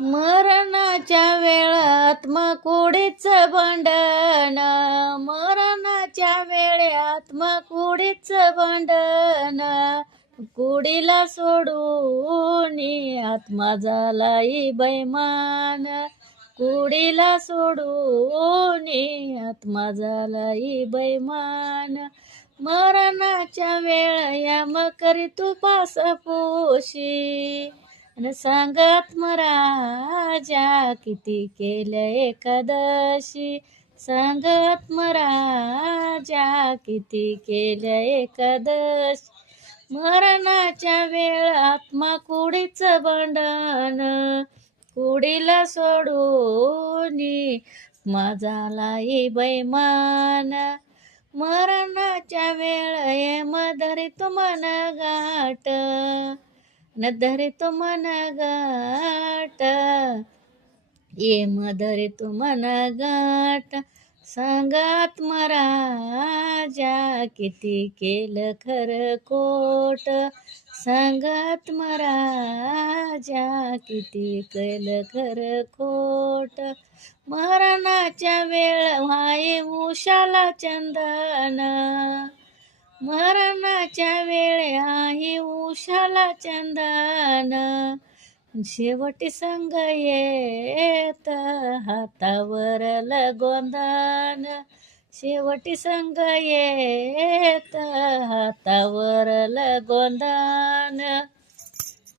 मरणाच्या वेळात मकुडीचं भांडण, मरणाच्या वेळात मकुडीचं भांडण, कुडीला सोडून आत्मा झालाय बैमान, कुडीला सोडून आत्मा झालाय बैमान. मरणाच्या वेळ या मकरी तू पास पोशी, न सांगत राजा किती केलं एकादशी, सांगत राजा किती केलं एकादशी. मरणाच्या वेळ आत्मा कुडीचं भांडण, कुडीला सोडून माझालाही बैमान. मरणाच्या वेळ ये मधरी तू मन गाठ, न धरी तू मन गाठ, ये मधरी तू मन गाठ. सांगात राजा किती केलं खरं खोट, सांगात राजा किती केलं खरं खोट. मरणाच्या वेळ व्हाय उशाला चंदन, मरणाच्या वेळे आहे उशाला चंदन, शेवटी संग येत हातावर गोंधन, शेवटी संग येत हातावर गोंधन.